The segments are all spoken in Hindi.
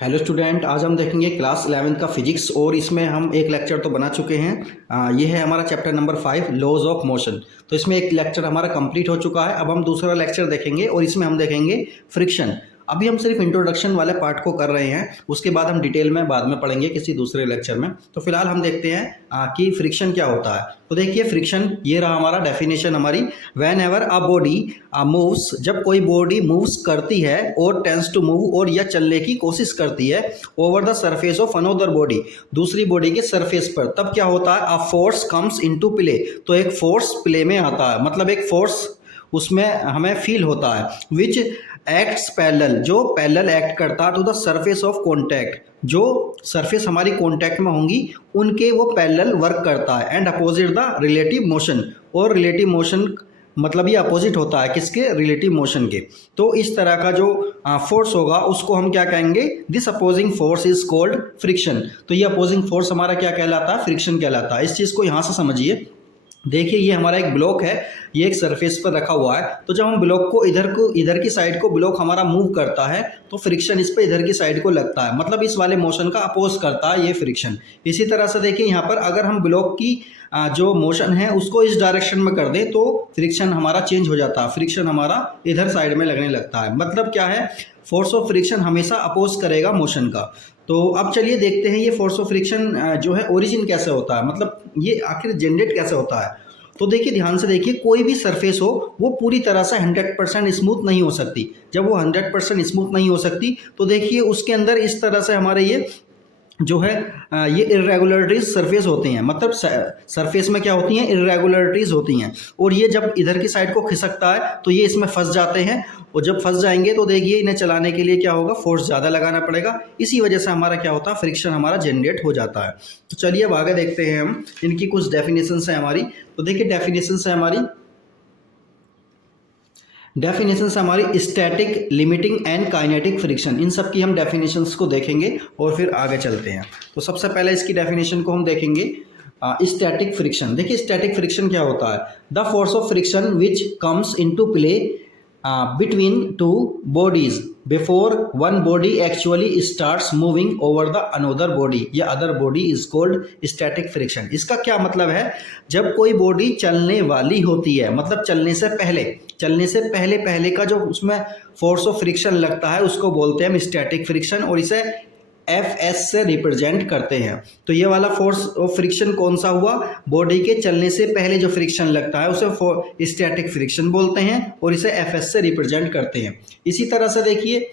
हेलो स्टूडेंट, आज हम देखेंगे क्लास 11th का फिजिक्स और इसमें हम एक लेक्चर तो बना चुके हैं। ये है हमारा chapter number 5 laws of motion. तो इसमें एक लेक्चर हमारा कंप्लीट हो चुका है। अब हम दूसरा लेक्चर देखेंगे और इसमें हम देखेंगे फ्रिक्शन। अभी हम सिर्फ इंट्रोडक्शन वाले पार्ट को कर रहे हैं, उसके बाद हम डिटेल में बाद में पढ़ेंगे किसी दूसरे लेक्चर में। तो फिलहाल हम देखते हैं कि फ्रिक्शन क्या होता है। तो देखिए फ्रिक्शन, ये रहा हमारा डेफिनेशन हमारी। When ever a body moves, जब कोई बॉडी मूव्स करती है और टेंस टू मूव, और या चलने की कोशिश करती है over the surface of another body, दूसरी बॉडी के सरफेस पर, तब क्या होता है, a force comes into play. तो एक फोर्स प्ले में आता है, मतलब एक फोर्स उसमें हमें फील होता है। विच एक्ट्स पैरेलल, जो पैरेलल एक्ट करता है to the surface of contact, जो सरफेस हमारी कॉन्टैक्ट में होंगी उनके वो पैरेलल वर्क करता है। And opposite the relative motion, और रिलेटिव मोशन मतलब ये अपोजिट होता है किसके, रिलेटिव मोशन के। तो इस तरह का जो फोर्स होगा उसको हम क्या कहेंगे, this opposing force is called friction. तो ये अपोजिंग फोर्स हमारा क्या कहलाता है, फ्रिक्शन कहलाता है। इस चीज़ को यहाँ से समझिए। देखिए ये हमारा एक ब्लॉक है, ये एक सरफेस पर रखा हुआ है। तो जब हम ब्लॉक को इधर की साइड को ब्लॉक हमारा मूव करता है तो फ्रिक्शन इस पे इधर की साइड को लगता है, मतलब इस वाले मोशन का अपोज करता है ये फ्रिक्शन। इसी तरह से देखिए यहाँ पर अगर हम ब्लॉक की जो मोशन है उसको इस डायरेक्शन में कर दें तो फ्रिक्शन हमारा चेंज हो जाता है, फ्रिक्शन हमारा इधर साइड में लगने लगता है। मतलब क्या है, फोर्स ऑफ फ्रिक्शन हमेशा अपोज करेगा मोशन का। तो अब चलिए देखते हैं ये फोर्स ऑफ फ्रिक्शन जो है ओरिजिन कैसे होता है, मतलब ये आखिर जनरेट कैसे होता है। तो देखिए ध्यान से देखिए, कोई भी सरफेस हो वो पूरी तरह से 100% स्मूथ नहीं हो सकती। जब वो 100% स्मूथ नहीं हो सकती तो देखिए उसके अंदर इस तरह से हमारे ये जो है ये इरेगुलरिटीज सरफेस होते हैं, मतलब सरफेस में क्या होती हैं, इरेगुलरिटीज होती हैं। और ये जब इधर की साइड को खिसकता है तो ये इसमें फंस जाते हैं, और जब फंस जाएंगे तो देखिए इन्हें चलाने के लिए क्या होगा, फोर्स ज़्यादा लगाना पड़ेगा। इसी वजह से हमारा क्या होता है, फ्रिक्शन हमारा जनरेट हो जाता है। तो चलिए अब आगे देखते हैं हम, इनकी कुछ डेफिनेशंस है हमारी। तो देखिए डेफिनेशंस है हमारी static, limiting and kinetic friction. इन सब की हम डेफिनेशंस को देखेंगे और फिर आगे चलते हैं। तो सबसे पहले इसकी डेफिनेशन को हम देखेंगे, स्टैटिक फ्रिक्शन। देखिए स्टैटिक फ्रिक्शन क्या होता है, the force of friction which comes into play between two bodies before one body actually starts moving over the another body या other body is called static friction। इसका क्या मतलब है, जब कोई बॉडी चलने वाली होती है, मतलब चलने से पहले का जो उसमें फोर्स ऑफ फ्रिक्शन लगता है उसको बोलते हैं हम स्टैटिक फ्रिक्शन, और इसे Fs से रिप्रेजेंट करते हैं। तो ये वाला फोर्स ऑफ फ्रिक्शन कौन सा हुआ, बॉडी के चलने से पहले जो फ्रिक्शन लगता है उसे स्टैटिक फ्रिक्शन बोलते हैं, और इसे Fs से रिप्रेजेंट करते हैं। इसी तरह से देखिए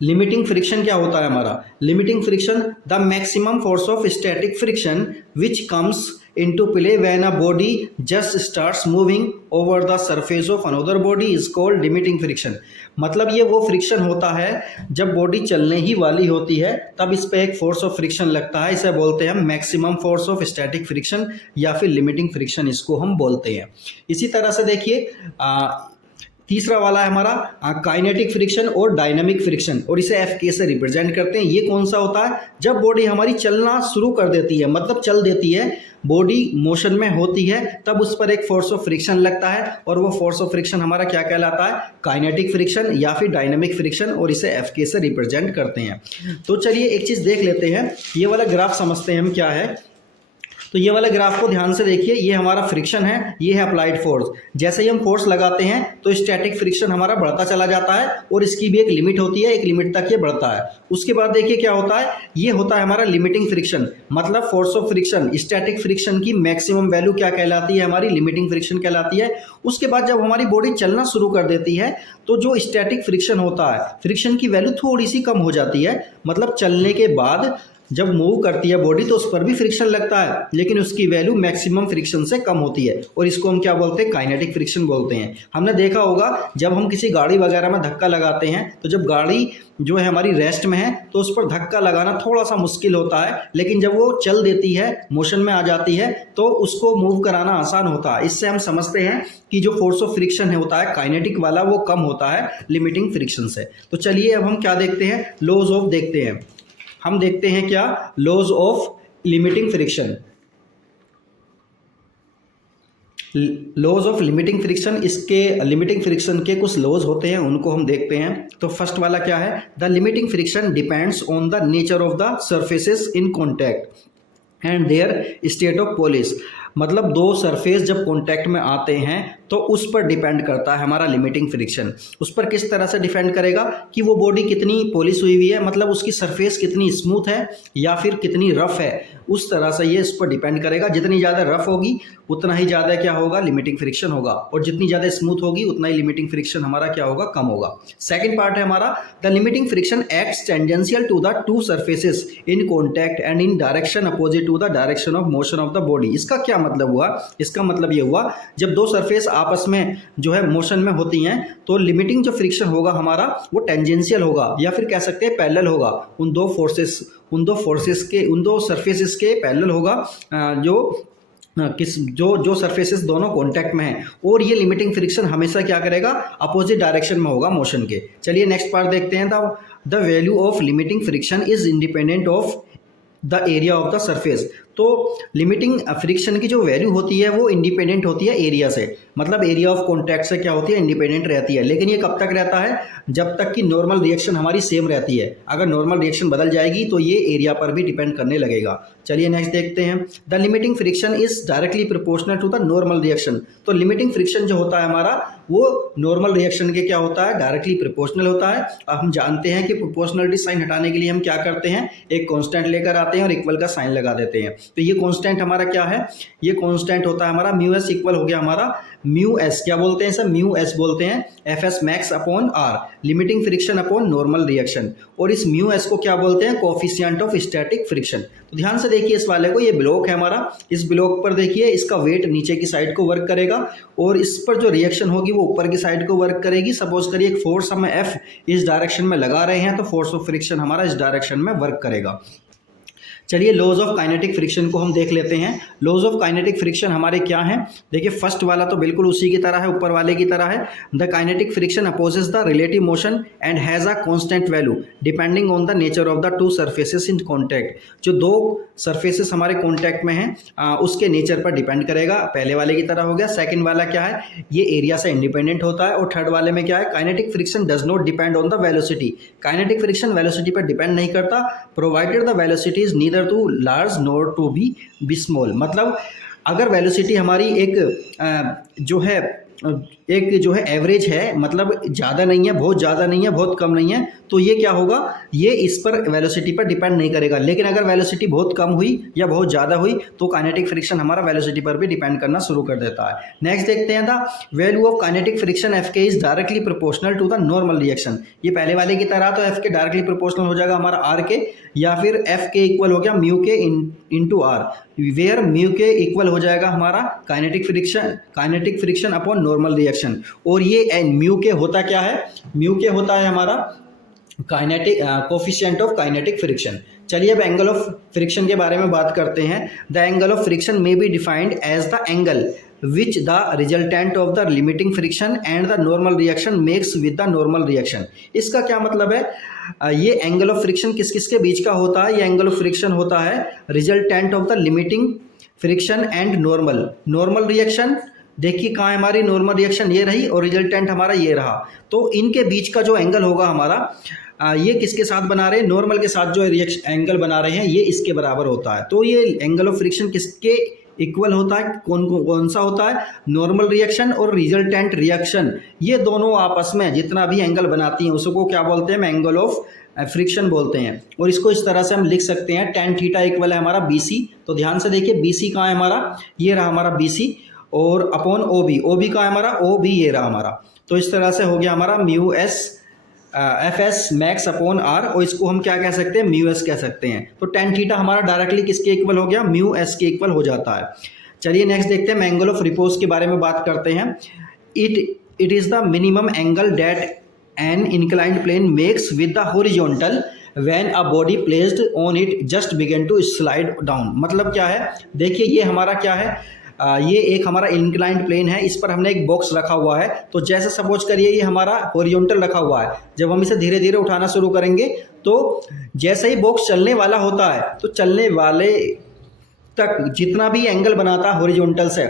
लिमिटिंग फ्रिक्शन क्या होता है हमारा, limiting friction the maximum force of static friction which comes into play when a body just starts moving over the surface of another body is called limiting friction। मतलब ये वो फ्रिक्शन होता है जब बॉडी चलने ही वाली होती है तब इस पे एक फोर्स ऑफ फ्रिक्शन लगता है, इसे बोलते हैं हम maximum force of static friction या फिर लिमिटिंग फ्रिक्शन इसको हम बोलते हैं। इसी तरह से देखिए तीसरा वाला है हमारा काइनेटिक फ्रिक्शन और डायनामिक फ्रिक्शन, और इसे एफ के से रिप्रेजेंट करते हैं। ये कौन सा होता है, जब बॉडी हमारी चलना शुरू कर देती है, मतलब चल देती है, बॉडी मोशन में होती है, तब उस पर एक फोर्स ऑफ फ्रिक्शन लगता है, और वो फोर्स ऑफ फ्रिक्शन हमारा क्या कहलाता है, काइनेटिक फ्रिक्शन या फिर डायनामिक फ्रिक्शन, और इसे एफ के से रिप्रेजेंट करते हैं। तो चलिए एक चीज़ देख लेते हैं, ये वाला ग्राफ समझते हैं हम क्या है। तो ये वाला ग्राफ को ध्यान से देखिए, ये हमारा फ्रिक्शन है, ये है अप्लाइड फोर्स। जैसे ही हम फोर्स लगाते हैं तो स्टैटिक फ्रिक्शन हमारा बढ़ता चला जाता है, और इसकी भी एक लिमिट होती है, एक लिमिट तक ये बढ़ता है। उसके बाद देखिए क्या होता है, ये होता है हमारा लिमिटिंग फ्रिक्शन, मतलब force of friction, static friction की मैक्सिमम वैल्यू क्या कहलाती है, हमारी लिमिटिंग फ्रिक्शन कहलाती है। उसके बाद जब हमारी बॉडी चलना शुरू कर देती है तो जो स्टैटिक फ्रिक्शन होता है, फ्रिक्शन की वैल्यू थोड़ी सी कम हो जाती है, मतलब चलने के बाद जब मूव करती है बॉडी तो उस पर भी फ्रिक्शन लगता है, लेकिन उसकी वैल्यू मैक्सिमम फ्रिक्शन से कम होती है, और इसको हम क्या बोलते हैं, काइनेटिक फ्रिक्शन बोलते हैं। हमने देखा होगा जब हम किसी गाड़ी वगैरह में धक्का लगाते हैं तो जब गाड़ी जो है हमारी रेस्ट में है तो उस पर धक्का लगाना थोड़ा सा मुश्किल होता है, लेकिन जब वो चल देती है, मोशन में आ जाती है, तो उसको मूव कराना आसान होता है। इससे हम समझते हैं कि जो फोर्स ऑफ फ्रिक्शन होता है काइनेटिक वाला, वो कम होता है लिमिटिंग फ्रिक्शन से। तो चलिए अब हम क्या देखते हैं, लॉज ऑफ देखते हैं। हम देखते हैं क्या, laws of limiting friction. Laws of limiting friction, इसके लिमिटिंग फ्रिक्शन के कुछ लॉज होते हैं, उनको हम देखते हैं। तो फर्स्ट वाला क्या है, the limiting friction depends on the nature of the surfaces in contact and there state of polish. मतलब दो सरफेस जब कॉन्टैक्ट में आते हैं तो उस पर डिपेंड करता है हमारा लिमिटिंग फ्रिक्शन। उस पर किस तरह से डिपेंड करेगा कि वो बॉडी कितनी पॉलिश हुई है, मतलब उसकी सरफेस कितनी स्मूथ है या फिर कितनी रफ है, उस तरह से ये इस पर डिपेंड करेगा। जितनी ज़्यादा रफ होगी उतना ही ज़्यादा क्या होगा, लिमिटिंग फ्रिक्शन होगा, और जितनी ज़्यादा स्मूथ होगी उतना ही लिमिटिंग फ्रिक्शन हमारा क्या होगा, कम होगा। सेकंड पार्ट है हमारा, the limiting friction acts tangential to the two surfaces in contact and in direction opposite to the direction of motion of the body. इसका क्या मतलब हुआ, इसका मतलब ये हुआ जब दो सरफेस आपस में जो है मोशन में होती हैं तो लिमिटिंग जो फ्रिक्शन होगा हमारा वो टेंजेंशियल होगा, या फिर कह सकते हैं पैरेलल होगा। उन दो सरफेसेस के पैरेलल होगा, जो सरफेसेस दोनों कॉन्टैक्ट में हैं, और ये लिमिटिंग फ्रिक्शन हमेशा क्या करेगा, अपोजिट डायरेक्शन में होगा मोशन के। चलिए नेक्स्ट पार्ट देखते हैं। The value of limiting friction is independent of the area of the surface. तो लिमिटिंग फ्रिक्शन की जो वैल्यू होती है वो इंडिपेंडेंट होती है एरिया से, मतलब एरिया ऑफ कॉन्टैक्ट से क्या होती है, इंडिपेंडेंट रहती है। लेकिन ये कब तक रहता है, जब तक कि नॉर्मल रिएक्शन हमारी सेम रहती है। अगर नॉर्मल रिएक्शन बदल जाएगी तो ये एरिया पर भी डिपेंड करने लगेगा। चलिए नेक्स्ट देखते हैं। The limiting friction is directly proportional to the normal reaction. तो लिमिटिंग फ्रिक्शन जो होता है हमारा वो नॉर्मल रिएक्शन के क्या होता है, डायरेक्टली प्रोपोर्शनल होता है। अब हम जानते हैं कि प्रोपोर्शनलिटी साइन हटाने के लिए हम क्या करते हैं, एक कांस्टेंट लेकर आते हैं और इक्वल का साइन लगा देते हैं। तो ये कांस्टेंट हमारा क्या है, ये कांस्टेंट होता है हमारा म्यू एस, इक्वल हो गया हमारा म्यू एस, क्या बोलते हैं सर, म्यू एस बोलते हैं, F S max upon R, limiting friction upon normal reaction. और इस म्यू एस को क्या बोलते हैं, कोफिशिएंट ऑफ स्टैटिक फ्रिक्शन। तो ध्यान से देखिए इस वाले को, ये ब्लॉक है हमारा, इस ब्लॉक पर देखिए इसका वेट नीचे की साइड को वर्क करेगा और इस पर जो रिएक्शन होगी वो ऊपर की साइड को वर्क करेगी। सपोज करिए एक फोर्स हमें एफ इस डायरेक्शन में लगा रहे हैं तो फोर्स ऑफ फ्रिक्शन हमारा इस डायरेक्शन में वर्क करेगा। चलिए लॉज ऑफ काइनेटिक फ्रिक्शन को हम देख लेते हैं। लॉज ऑफ काइनेटिक फ्रिक्शन हमारे क्या हैं, देखिए फर्स्ट वाला तो बिल्कुल उसी की तरह है, ऊपर वाले की तरह है। The kinetic friction opposes the relative motion and has a constant value depending on the nature of the two surfaces in contact. जो दो सरफेसेस हमारे कॉन्टैक्ट में हैं उसके नेचर पर डिपेंड करेगा, पहले वाले की तरह हो गया। सेकेंड वाला क्या है, ये एरिया से इंडिपेंडेंट होता है। और थर्ड वाले में क्या है, kinetic friction does not depend on the velocity. Kinetic friction velocity पर डिपेंड नहीं करता, provided the velocity is neither too large nor too be small. मतलब अगर वेलोसिटी हमारी एक जो है एवरेज है, मतलब ज़्यादा नहीं है, बहुत ज़्यादा नहीं है, बहुत कम नहीं है, तो ये क्या होगा, ये इस पर वेलोसिटी पर डिपेंड नहीं करेगा। लेकिन अगर वेलोसिटी बहुत कम हुई या बहुत ज़्यादा हुई तो काइनेटिक फ्रिक्शन हमारा वेलोसिटी पर भी डिपेंड करना शुरू कर देता है। नेक्स्ट देखते हैं, the value of kinetic friction F K is directly proportional to the normal reaction. ये पहले वाले की तरह, तो एफ के डायरेक्टली प्रोपोर्शनल हो जाएगा हमारा आर के, या फिर एफ के इक्वल हो गया म्यू के इंटू आर, वेयर म्यू के इक्वल हो जाएगा हमारा kinetic friction upon normal reaction. और ये म्यू के होता क्या है, म्यू के होता है हमारा kinetic coefficient of kinetic friction. चलिए अब एंगल ऑफ फ्रिक्शन के बारे में बात करते हैं। The angle of friction may be defined as the angle which the resultant of the limiting friction and the normal reaction makes with the normal reaction। इसका क्या मतलब है, ये एंगल ऑफ फ्रिक्शन किस किस के बीच का होता है, ये एंगल ऑफ फ्रिक्शन होता है resultant of the limiting friction and normal reaction. देखिए कहाँ है हमारी नॉर्मल रिएक्शन, ये रही, और रिजल्टेंट हमारा ये रहा। तो इनके बीच का जो एंगल होगा हमारा, ये किसके साथ बना रहे हैं, नॉर्मल के साथ जो एंगल बना रहे हैं ये इसके बराबर होता है। तो ये एंगल ऑफ फ्रिक्शन किसके इक्वल होता है, कौन सा होता है, नॉर्मल रिएक्शन और रिजल्टेंट रिएक्शन। ये दोनों आपस में जितना भी एंगल बनाती हैं उसको क्या बोलते हैं, एंगल ऑफ फ्रिक्शन बोलते हैं। और इसको इस तरह से हम लिख सकते हैं, tan थीटा इक्वल है हमारा BC। तो ध्यान से देखिए BC कहाँ है हमारा, ये रहा हमारा BC, और अपॉन OB कहाँ है हमारा, OB ये रहा हमारा। तो इस तरह से हो गया हमारा mu S F S max upon R, और इसको हम क्या कह सकते हैं, म्यू एस कह सकते हैं। तो tan थीटा हमारा डायरेक्टली किसके इक्वल हो गया, म्यू एस के इक्वल हो जाता है। चलिए नेक्स्ट देखते हैं, एंगल ऑफ रिपोज के बारे में बात करते हैं। It is the minimum angle that an inclined plane makes with the horizontal when a body placed on it just begin to slide down. मतलब क्या है, देखिए ये हमारा क्या है, ये एक हमारा इंक्लाइंड प्लेन है, इस पर हमने एक बॉक्स रखा हुआ है। तो जैसे सपोज करिए ये हमारा हॉरिजॉन्टल रखा हुआ है, जब हम इसे धीरे धीरे उठाना शुरू करेंगे तो जैसे ही बॉक्स चलने वाला होता है तो चलने वाले तक जितना भी एंगल बनाता है हॉरिजॉन्टल से,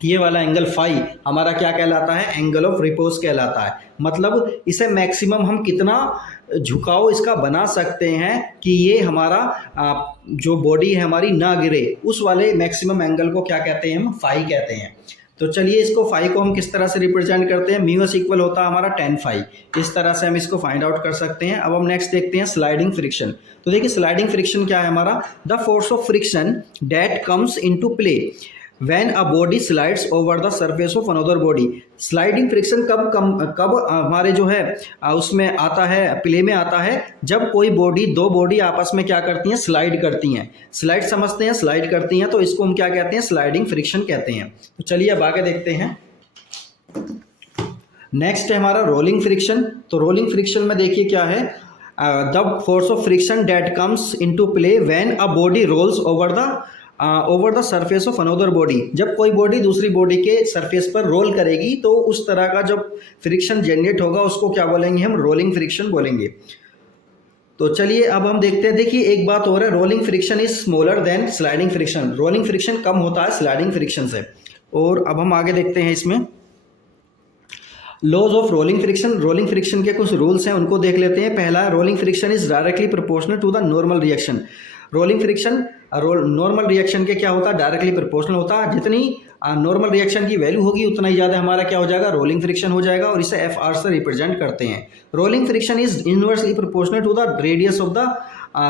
ये वाला एंगल फाई हमारा क्या कहलाता है, एंगल ऑफ रिपोज कहलाता है। मतलब इसे मैक्सिमम हम कितना झुकाव इसका बना सकते हैं कि ये हमारा जो बॉडी है हमारी ना गिरे, उस वाले मैक्सिमम एंगल को क्या कहते हैं, हम फाई कहते हैं। तो चलिए इसको फाई को हम किस तरह से रिप्रेजेंट करते हैं, म्यू एस इक्वल होता है हमारा 10 फाई। इस तरह से हम इसको फाइंड आउट कर सकते हैं। अब हम नेक्स्ट देखते हैं स्लाइडिंग फ्रिक्शन। तो देखिए स्लाइडिंग फ्रिक्शन क्या है हमारा, the force of friction that comes into play when a body slides over the surface of another body। Sliding friction कब हमारे जो है उसमें आता है, प्ले में आता है, जब कोई बॉडी, दो बॉडी आपस में क्या करती हैं, स्लाइड करती हैं। स्लाइड समझते हैं, स्लाइड करती हैं, तो इसको हम क्या कहते हैं, स्लाइडिंग फ्रिक्शन कहते हैं। तो चलिए अब आगे देखते हैं। नेक्स्ट है हमारा रोलिंग फ्रिक्शन। तो रोलिंग फ्रिक्शन में देखिए क्या है, the force of friction that comes into play when a body rolls over the surface of another body. जब कोई बॉडी दूसरी बॉडी के सरफेस पर रोल करेगी तो उस तरह का जब फ्रिक्शन जनरेट होगा उसको क्या बोलेंगे, हम रोलिंग फ्रिक्शन बोलेंगे। तो चलिए अब हम देखते हैं। देखिए एक बात और है, rolling friction is smaller than sliding friction. Rolling friction कम होता है स्लाइडिंग फ्रिक्शन से। और अब हम आगे देखते हैं इसमें laws of rolling friction. Rolling friction के कुछ रूल्स हैं, उनको देख लेते हैं। पहला, rolling friction is directly proportional to the normal reaction. Rolling friction normal reaction के क्या होता है, डायरेक्टली प्रोपोर्शनल होता है। जितनी नॉर्मल रिएक्शन की वैल्यू होगी उतना ही ज़्यादा हमारा क्या हो जाएगा, रोलिंग फ्रिक्शन हो जाएगा। और इसे एफ आर से रिप्रेजेंट करते हैं। Rolling friction is inversely proportional to the radius of the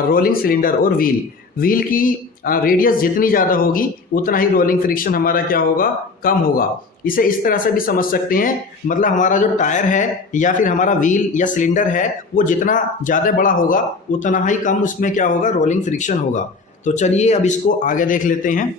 rolling cylinder और व्हील। व्हील की रेडियस जितनी ज़्यादा होगी उतना ही रोलिंग फ्रिक्शन हमारा क्या होगा, कम होगा। इसे इस तरह से भी समझ सकते हैं, मतलब हमारा जो टायर है या फिर हमारा व्हील या सिलेंडर है वो जितना ज़्यादा बड़ा होगा उतना ही कम उसमें क्या होगा, रोलिंग फ्रिक्शन होगा। तो चलिए अब इसको आगे देख लेते हैं।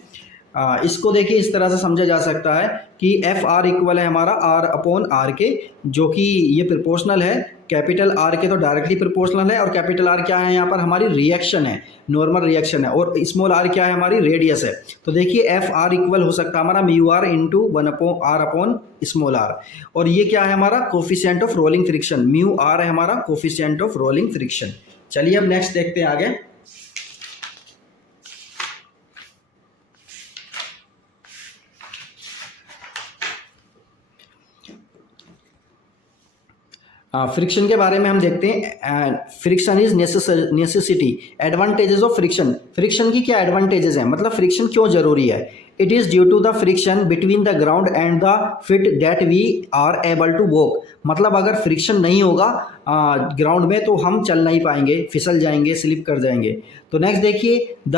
इसको देखिए इस तरह से समझा जा सकता है कि एफ आर इक्वल है हमारा आर अपॉन आर के, जो कि ये प्रोपोर्शनल है। कैपिटल आर के तो डायरेक्टली प्रोपोर्शनल है, और कैपिटल आर क्या है, यहाँ पर हमारी रिएक्शन है, नॉर्मल रिएक्शन है। और स्मॉल आर क्या है, हमारी रेडियस है। तो देखिए एफ आर इक्वल हो सकता है हमारा mu R into 1 R upon small R. और ये क्या है हमारा, coefficient of rolling friction. Mu R है हमारा कोफिशिएंट ऑफ रोलिंग फ्रिक्शन। चलिए अब नेक्स्ट देखते हैं आगे। फ्रिक्शन के बारे में हम देखते हैं। Friction is necessity. Advantages of friction. Friction की क्या एडवांटेजेस हैं, मतलब फ्रिक्शन क्यों जरूरी है। It is due to the friction between the ground and the feet that we are able to walk. मतलब अगर फ्रिक्शन नहीं होगा ग्राउंड में तो हम चल नहीं पाएंगे, फिसल जाएंगे, स्लिप कर जाएंगे। तो नेक्स्ट देखिए, the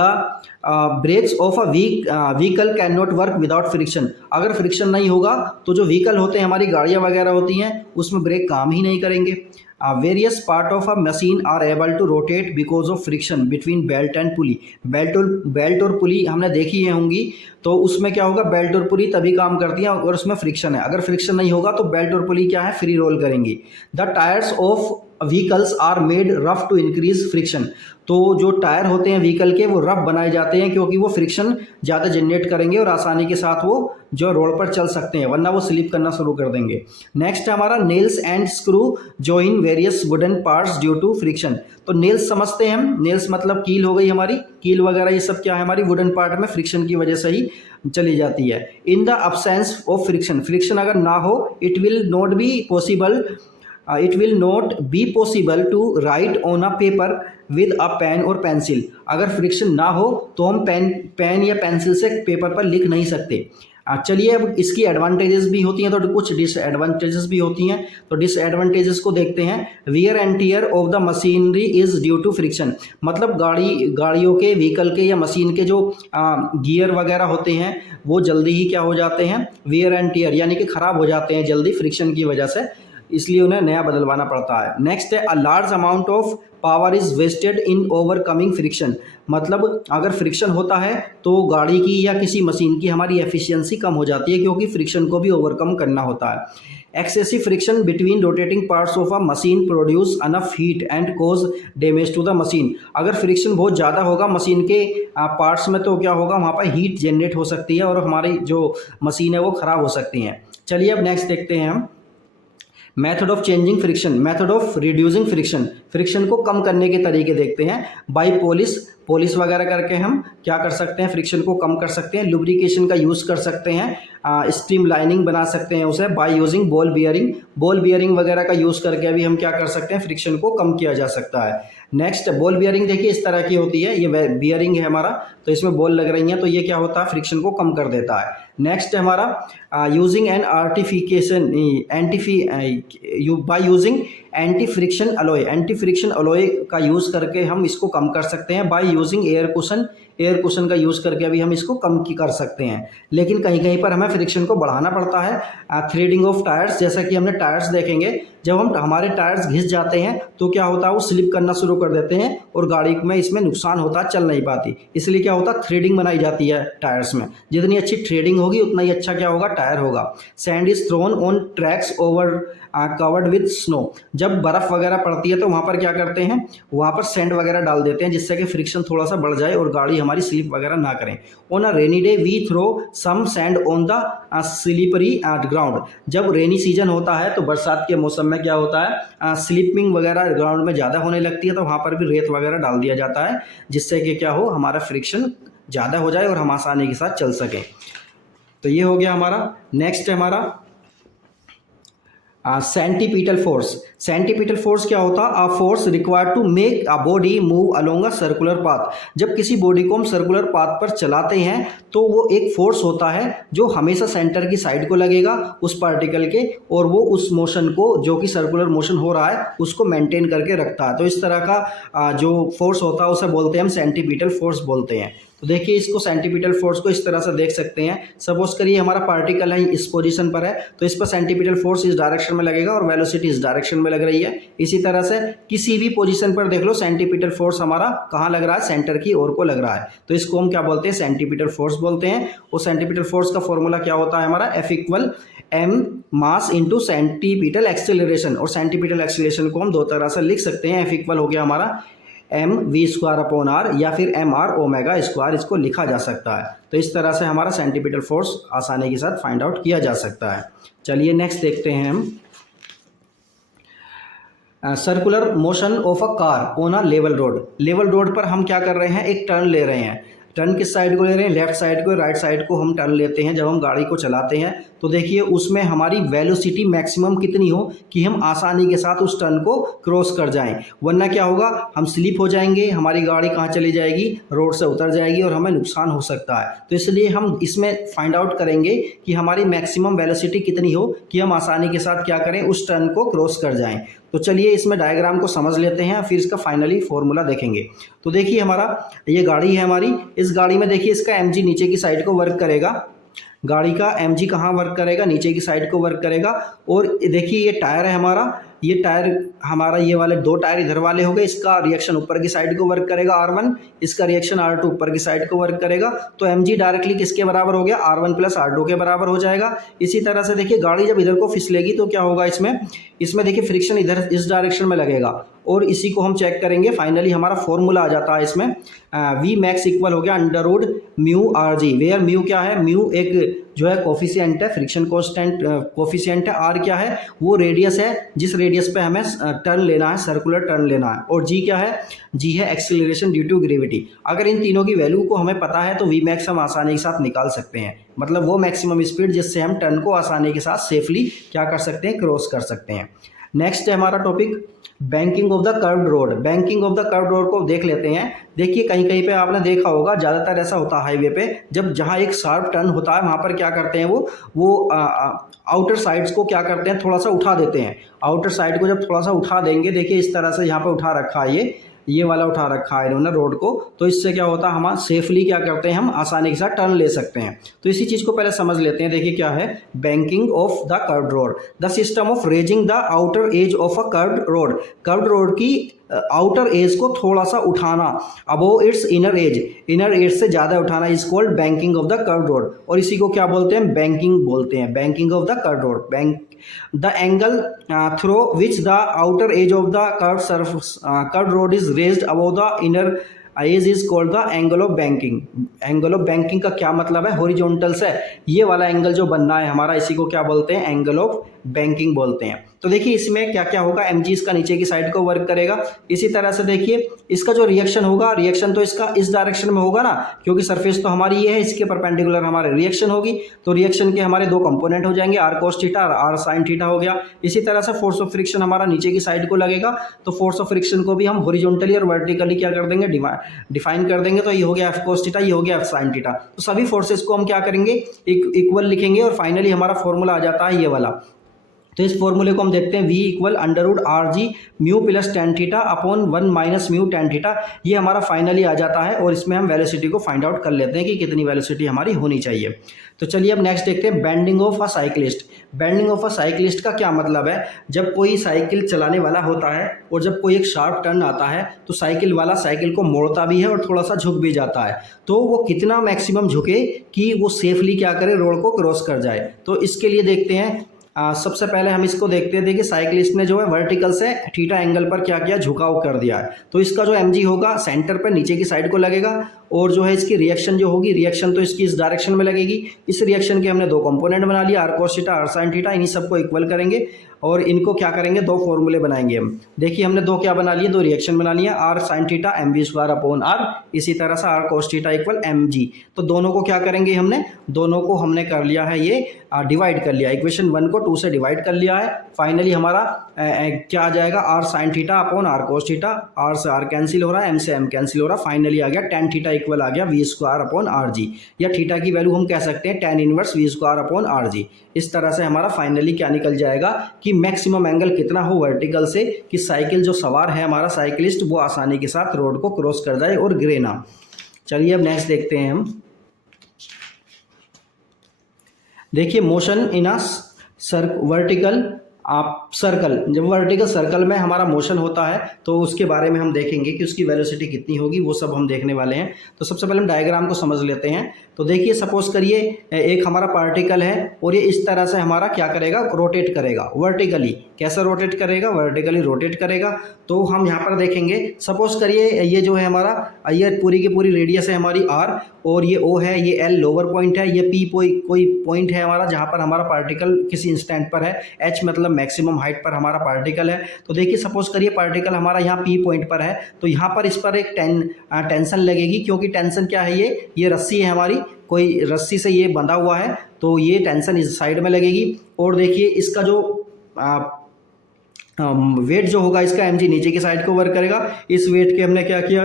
brakes of a vehicle can not work without friction. अगर फ्रिक्शन नहीं होगा तो जो व्हीकल होते हैं, हमारी गाड़ियाँ वगैरह होती हैं, उसमें ब्रेक काम ही नहीं करेंगे। Various part of a machine are able to rotate because of friction between belt and pulley. Belt और पुली हमने देखी है होंगी, तो उसमें क्या होगा, बेल्ट और पुली तभी काम करती हैं और उसमें फ्रिक्शन है। अगर फ्रिक्शन नहीं होगा तो बेल्ट और पुली क्या है, फ्री रोल करेंगी। The tyres of vehicles are made rough to increase friction. तो जो टायर होते हैं व्हीकल के वो रफ बनाए जाते हैं क्योंकि वो फ्रिक्शन ज़्यादा जनरेट करेंगे और आसानी के साथ वो जो रोड पर चल सकते हैं, वरना वो स्लिप करना शुरू कर देंगे। नेक्स्ट है हमारा nails and screw join various wooden parts due to friction. तो नेल्स समझते हैं हम, नेल्स मतलब कील हो गई हमारी, कील वगैरह ये सब क्या है, हमारी वुडन पार्ट में फ्रिक्शन की वजह से ही चली जाती है। In the absence of friction, friction अगर ना हो, it will not be possible to write on a paper with a pen और पेंसिल। अगर फ्रिक्शन ना हो तो हम पेन या पेंसिल से पेपर पर लिख नहीं सकते। चलिए अब इसकी एडवांटेजेस भी होती हैं तो कुछ डिसएडवांटेजेस भी होती हैं। तो डिसएडवांटेजेस को देखते हैं। Wear and tear of the machinery is due to friction. मतलब गाड़ियों के, व्हीकल के या मशीन के जो गियर वगैरह होते हैं वो जल्दी ही क्या हो जाते हैं, वियर एंड टियर यानी कि ख़राब हो जाते हैं जल्दी फ्रिक्शन की वजह से, इसलिए उन्हें नया बदलवाना पड़ता है। नेक्स्ट है, a large amount of power is wasted in overcoming friction. मतलब अगर फ्रिक्शन होता है तो गाड़ी की या किसी मशीन की हमारी एफिशिएंसी कम हो जाती है क्योंकि फ्रिक्शन को भी ओवरकम करना होता है। Excessive friction between rotating parts of a machine produce enough heat and cause damage to the machine. अगर फ्रिक्शन बहुत ज़्यादा होगा मशीन के पार्ट्स में तो क्या होगा, वहाँ पर हीट जनरेट हो सकती है और हमारी जो मशीन है वो ख़राब हो सकती हैं। चलिए अब नेक्स्ट देखते हैं हम method of changing friction, method of reducing friction. Friction को कम करने के तरीके देखते हैं। बाई पॉलिश वगैरह करके हम क्या कर सकते हैं, फ्रिक्शन को कम कर सकते हैं। लुब्रिकेशन का यूज़ कर सकते हैं। स्ट्रीम लाइनिंग बना सकते हैं उसे बाय यूजिंग बॉल बियरिंग वगैरह का यूज़ करके भी हम क्या कर सकते हैं, फ्रिक्शन को कम किया जा सकता है। नेक्स्ट बॉल बियरिंग देखिए इस तरह की होती है, ये बियरिंग है हमारा, तो इसमें बॉल लग रही हैं, तो ये क्या होता है, फ्रिक्शन को कम कर देता है। नेक्स्ट है हमारा यूजिंग एन आर्टिफिकेशन by using anti friction alloy का यूज़ करके हम इसको कम कर सकते हैं। बाय यूजिंग एयर कुशन का यूज़ करके भी हम इसको कम की कर सकते हैं। लेकिन कहीं कहीं पर हमें फ्रिक्शन को बढ़ाना पड़ता है। थ्रेडिंग ऑफ टायर्स, जैसा कि हमने टायर्स देखेंगे, जब हमारे टायर्स घिस जाते हैं तो क्या होता है, वो स्लिप करना शुरू कर देते हैं और गाड़ी में इसमें नुकसान होता है, चल नहीं पाती। इसलिए क्या होता है, थ्रेडिंग बनाई जाती है टायर्स में। जितनी अच्छी थ्रेडिंग होगी उतना ही अच्छा क्या होगा, टायर होगा। Sand is throne on tracks over covered with snow, जब बर्फ़ वगैरह पड़ती है तो वहाँ पर क्या करते हैं, वहाँ पर सैंड वगैरह डाल देते हैं, जिससे कि फ्रिक्शन थोड़ा सा बढ़ जाए और गाड़ी हमारी स्लिप वगैरह ना करें। On a rainy day we throw some sand on the slippery ground, जब रेनी सीजन होता है तो बरसात के मौसम में क्या होता है, स्लिपिंग वगैरह ग्राउंड में ज़्यादा होने लगती है, तो वहाँ पर भी रेत वगैरह डाल दिया जाता है, जिससे कि क्या हो, हमारा फ्रिक्शन ज़्यादा हो जाए और हम आसानी के साथ चल सकें। तो ये हो गया हमारा। नेक्स्ट है हमारा सेंटीपीटल फोर्स क्या होता है, a force required to make a body move along a circular path, जब किसी बॉडी को हम सर्कुलर पाथ पर चलाते हैं तो वो एक फोर्स होता है जो हमेशा सेंटर की साइड को लगेगा उस पार्टिकल के, और वो उस मोशन को, जो कि सर्कुलर मोशन हो रहा है, उसको मेंटेन करके रखता है। तो इस तरह का जो फोर्स होता है उसे बोलते हैं हम सेंटीपीटल फोर्स बोलते हैं। तो देखिए इसको सेंटीपीटल फोर्स को इस तरह से देख सकते हैं। सपोज करिए हमारा पार्टिकल है इस पोजीशन पर है, तो इस पर सेंटीपीटल फोर्स इस डायरेक्शन में लगेगा और वेलोसिटी इस डायरेक्शन में लग रही है। इसी तरह से किसी भी पोजीशन पर देख लो, सेंटीपीटल फोर्स हमारा कहाँ लग रहा है, सेंटर की ओर को लग रहा है, तो इसको हम क्या बोलते हैं, सेंटीपीटल फोर्स बोलते हैं। और सेंटीपीटल फोर्स का फॉर्मूला क्या होता है हमारा, F equal m mass into centripetal acceleration. और सेंटीपीटल एक्सेलरेशन को हम दो तरह से लिख सकते हैं। F इक्वल हो गया हमारा mv²/r या फिर mr⍵², इसको लिखा जा सकता है। तो इस तरह से हमारा सेंटीपीटल फोर्स आसानी के साथ फाइंड आउट किया जा सकता है। चलिए नेक्स्ट देखते हैं हम, circular motion of a car on a level road पर हम क्या कर रहे हैं, एक टर्न ले रहे हैं। टर्न किस साइड को ले रहे हैं, लेफ्ट साइड को, राइट साइड को हम टर्न लेते हैं जब हम गाड़ी को चलाते हैं। तो देखिए उसमें हमारी वेलोसिटी मैक्सिमम कितनी हो कि हम आसानी के साथ उस टर्न को क्रॉस कर जाएं, वरना क्या होगा, हम स्लिप हो जाएंगे, हमारी गाड़ी कहाँ चली जाएगी, रोड से उतर जाएगी और हमें नुकसान हो सकता है। तो इसलिए हम इसमें फाइंड आउट करेंगे कि हमारी मैक्सिमम वेलोसिटी कितनी हो कि हम आसानी के साथ क्या करें, उस टर्न को क्रॉस कर जाएं। तो चलिए इसमें डायग्राम को समझ लेते हैं, फिर इसका फाइनली फॉर्मूला देखेंगे। तो देखिए हमारा ये गाड़ी है हमारी, इस गाड़ी में देखिए इसका mg नीचे की साइड को वर्क करेगा, गाड़ी का mg कहाँ वर्क करेगा, नीचे की साइड को वर्क करेगा। और देखिए ये टायर है हमारा, ये टायर हमारा, ये वाले दो टायर इधर वाले हो गए, इसका रिएक्शन ऊपर की साइड को वर्क करेगा R1, इसका रिएक्शन R2 ऊपर की साइड को वर्क करेगा। तो mg डायरेक्टली किसके बराबर हो गया, R1 + R2 के बराबर हो जाएगा। इसी तरह से देखिए गाड़ी जब इधर को फिसलेगी तो क्या होगा, इसमें देखिए फ्रिक्शन इधर इस डायरेक्शन में लगेगा, और इसी को हम चेक करेंगे। फाइनली हमारा फॉर्मूला आ जाता है इसमें, वी मैक्स इक्वल हो गया √μ/g, वेयर म्यू क्या है, म्यू एक जो है कोफिशिएंट है, फ्रिक्शन कांस्टेंट कोफिशिएंट है। आर क्या है, वो रेडियस है जिस रेडियस पे हमें टर्न लेना है, सर्कुलर टर्न लेना है। और जी क्या है, जी है एक्सीलरेशन ड्यू टू ग्रेविटी। अगर इन तीनों की वैल्यू को हमें पता है तो वी मैक्स हम आसानी के साथ निकाल सकते हैं, मतलब वो मैक्सिमम स्पीड जिससे हम टर्न को आसानी के साथ सेफली क्या कर सकते हैं, क्रॉस कर सकते हैं। नेक्स्ट है हमारा topic banking of the curved road. Banking of the curved road को देख लेते हैं। देखिए कहीं कहीं पे आपने देखा होगा, ज़्यादातर ऐसा होता है हाईवे पे, जब जहाँ एक शार्प टर्न होता है वहाँ पर क्या करते हैं, वो आउटर साइड्स को क्या करते हैं, थोड़ा सा उठा देते हैं। आउटर साइड को जब थोड़ा सा उठा देंगे, देखिए इस तरह से यहाँ पे उठा रखा है, ये वाला उठा रखा है इन्होंने रोड को, तो इससे क्या होता है, हम सेफली क्या करते हैं, हम आसानी के साथ टर्न ले सकते हैं। तो इसी चीज़ को पहले समझ लेते हैं। देखिए क्या है banking of the curved road, the system of raising the outer as of a curved road. Curved road की आउटर एज को थोड़ा सा उठाना, अबोव इट्स इनर एज से ज़्यादा उठाना, is called banking of the curved road. और इसी को क्या बोलते हैं, बैंकिंग बोलते हैं, banking of the curved road. The angle through which the outer edge of the curved road is raised above the inner edge is called the angle of banking. Angle of banking का क्या मतलब है, हॉरिजॉन्टल से ये वाला एंगल जो बनना है हमारा, इसी को क्या बोलते हैं, एंगल ऑफ बैंकिंग बोलते हैं। तो देखिए इसमें क्या क्या होगा, mg इसका नीचे की साइड को वर्क करेगा। इसी तरह से देखिए इसका जो रिएक्शन होगा, रिएक्शन तो इसका इस डायरेक्शन में होगा ना, क्योंकि सरफेस तो हमारी ये है, इसके परपेंडिकुलर हमारे रिएक्शन होगी। तो रिएक्शन के हमारे दो कंपोनेंट हो जाएंगे, आर कोस थीटा और आर साइन थीटा हो गया। इसी तरह से फोर्स ऑफ फ्रिक्शन हमारा नीचे की साइड को लगेगा, तो फोर्स ऑफ फ्रिक्शन को भी हम हॉरिजॉन्टली और वर्टिकली क्या कर देंगे, डिफाइन कर देंगे। तो ये हो गया एफ कोस थीटा, ये हो गया एफ साइन थीटा। तो सभी फोर्सेस को हम क्या करेंगे, इक्वल लिखेंगे और फाइनली हमारा फॉर्मूला आ जाता है ये वाला। तो इस फॉर्मूले को हम देखते हैं, v equal under root R G mu plus tan theta upon 1 minus mu tan theta. ये हमारा फाइनली आ जाता है और इसमें हम वेलोसिटी को फाइंड आउट कर लेते हैं कि कितनी वेलोसिटी हमारी होनी चाहिए। तो चलिए अब नेक्स्ट देखते हैं, bending of a cyclist. Bending of a cyclist का क्या मतलब है, जब कोई साइकिल चलाने वाला होता है और जब कोई एक शार्प टर्न आता है तो साइकिल वाला साइकिल को मोड़ता भी है और थोड़ा सा झुक भी जाता है। तो वो कितना मैक्सिमम झुके कि वो सेफली क्या करे, रोड को क्रॉस कर जाए। तो इसके लिए देखते हैं, सबसे पहले हम इसको देखते हैं। देखिए साइक्लिस्ट ने जो है वर्टिकल से थीटा एंगल पर क्या किया, झुकाव कर दिया है। तो इसका जो mg होगा सेंटर पर नीचे की साइड को लगेगा और जो है इसकी रिएक्शन जो होगी, रिएक्शन तो इसकी इस डायरेक्शन में लगेगी। इस रिएक्शन के हमने दो कंपोनेंट बना लिया, R cos theta R sine theta. इन्हीं सबको इक्वल करेंगे और इनको क्या करेंगे, दो फॉर्मूले बनाएंगे हम। देखिए हमने दो क्या बना लिए, दो रिएक्शन बना लिया, R sine theta M V square upon R, इसी तरह से R cos theta equal M G. तो दोनों को क्या करेंगे, हमने दोनों को हमने कर लिया है ये डिवाइड कर लिया, इक्वेशन 1 को 2 से डिवाइड कर लिया है। फाइनली हमारा क्या आ जाएगा, R sine theta upon R cos theta, R से आर कैंसिल हो रहा है, एम से एम कैंसिल हो रहा है। फाइनली आ गया टेन थीटा इक्वल आ गया V square upon R G, या थीटा की वैल्यू हम कह सकते हैं tan inverse V square upon R G. इस तरह से हमारा फाइनली क्या निकल जाएगा कि मैक्सिमम एंगल कितना हो वर्टिकल से, कि साइकिल जो सवार है हमारा साइकिलिस्ट वो आसानी के साथ रोड को क्रॉस कर जाए और गिरे ना। चलिए अब नेक्स्ट देखते हैं हम। देखिए motion in a vertical circle, जब वर्टिकल सर्कल में हमारा मोशन होता है तो उसके बारे में हम देखेंगे कि उसकी वेलोसिटी कितनी होगी, वो सब हम देखने वाले हैं। तो सबसे पहले हम डायग्राम को समझ लेते हैं। तो देखिए सपोज करिए एक हमारा पार्टिकल है और ये इस तरह से हमारा क्या करेगा, रोटेट करेगा वर्टिकली। कैसा रोटेट करेगा, वर्टिकली रोटेट करेगा। तो हम यहाँ पर देखेंगे, सपोज करिए ये जो है हमारा, ये पूरी की पूरी रेडियस है हमारी आर और ये ओ है, ये एल लोअर पॉइंट है, ये पी कोई पॉइंट है हमारा जहाँ पर हमारा पार्टिकल किसी इंस्टेंट पर है, एच मतलब मैक्सिमम हाइट पर हमारा पार्टिकल है। तो देखिए सपोज करिए पार्टिकल हमारा यहाँ पी पॉइंट पर है, तो यहाँ पर इस पर एक टेंशन लगेगी, क्योंकि टेंशन क्या है, ये रस्सी है हमारी, कोई रस्सी से ये बंधा हुआ है, तो ये टेंशन इस साइड में लगेगी। और देखिए इसका जो वेट जो होगा इसका mg नीचे की साइड को वर्क करेगा। इस वेट के हमने क्या किया,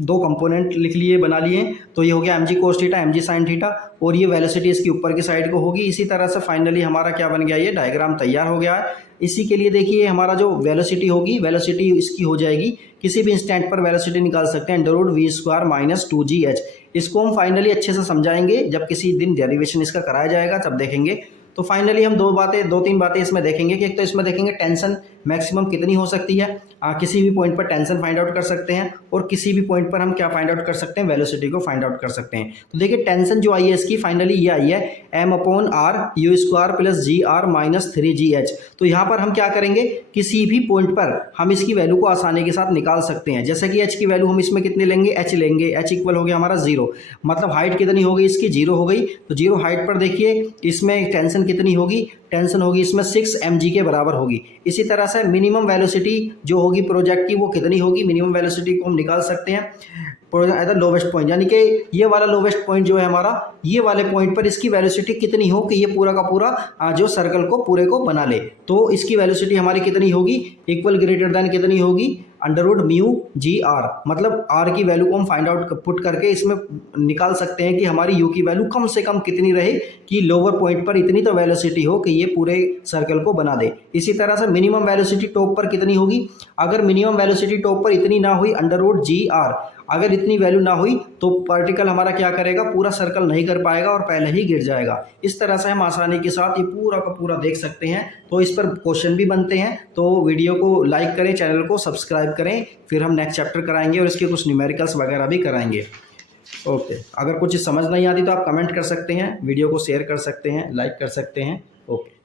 दो कंपोनेंट लिख लिए, बना लिए। तो ये हो गया mg cos theta mg sine theta, और ये वेलोसिटी इसकी ऊपर की साइड को होगी। इसी तरह से फाइनली हमारा क्या बन गया, ये डायग्राम तैयार हो गया है। इसी के लिए देखिए हमारा जो वेलोसिटी होगी, वेलोसिटी इसकी हो जाएगी, किसी भी इंस्टेंट पर वेलोसिटी निकाल सकते हैं, under root V square minus 2gh। इसको हम फाइनली अच्छे से समझाएंगे जब किसी दिन डेरिवेशन इसका कराया जाएगा, तब देखेंगे। तो फाइनली हम दो तीन बातें इसमें देखेंगे कि एक तो इसमें देखेंगे टेंशन मैक्सिमम कितनी हो सकती है, किसी भी पॉइंट पर टेंशन फाइंड आउट कर सकते हैं, और किसी भी पॉइंट पर हम क्या फाइंड आउट कर सकते हैं, वेलोसिटी को फाइंड आउट कर सकते हैं। तो देखिए टेंशन जो आई है इसकी फाइनली ये आई है m upon R U square plus G R minus 3gh। तो यहाँ पर हम क्या करेंगे, किसी भी पॉइंट पर हम इसकी वैल्यू को आसानी के साथ निकाल सकते हैं। जैसे कि h की वैल्यू हम इसमें कितनी लेंगे, h लेंगे, h इक्वल हो गया हमारा 0, मतलब हाइट कितनी हो गई इसकी, 0 हो गई। तो 0 हाइट पर देखिए इसमें टेंशन कितनी होगी, टेंशन होगी इसमें 6 mg के बराबर होगी। इसी तरह से मिनिमम वेलोसिटी जो होगी प्रोजेक्ट की वो कितनी होगी, मिनिमम वेलोसिटी को हम निकाल सकते हैं एट द लोवेस्ट पॉइंट, यानी कि ये वाला लोवेस्ट पॉइंट जो है हमारा, ये वाले पॉइंट पर इसकी वेलोसिटी कितनी हो कि ये पूरा का पूरा जो सर्कल को पूरे को बना ले। तो इसकी वेलोसिटी हमारी कितनी होगी, इक्वल ग्रेटर देन कितनी होगी, under root mu G R, मतलब आर की वैल्यू को हम फाइंड आउट पुट करके इसमें निकाल सकते हैं कि हमारी यू की वैल्यू कम से कम कितनी रहे कि लोअर पॉइंट पर इतनी तो वेलोसिटी हो कि ये पूरे सर्कल को बना दे। इसी तरह से मिनिमम वेलोसिटी टॉप पर कितनी होगी, अगर मिनिमम वेलोसिटी टॉप पर इतनी ना हुई, अंडर रूट जी आर, अगर इतनी वैल्यू ना हुई तो पार्टिकल हमारा क्या करेगा, पूरा सर्कल नहीं कर पाएगा और पहले ही गिर जाएगा। इस तरह से हम आसानी के साथ ये पूरा का पूरा देख सकते हैं। तो इस पर क्वेश्चन भी बनते हैं। तो वीडियो को लाइक करें, चैनल को सब्सक्राइब करें, फिर हम नेक्स्ट चैप्टर कराएंगे और इसके कुछ न्यूमेरिकल्स वगैरह भी कराएंगे। ओके, अगर कुछ समझ नहीं आती तो आप कमेंट कर सकते हैं, वीडियो को शेयर कर सकते हैं, लाइक कर सकते हैं। ओके।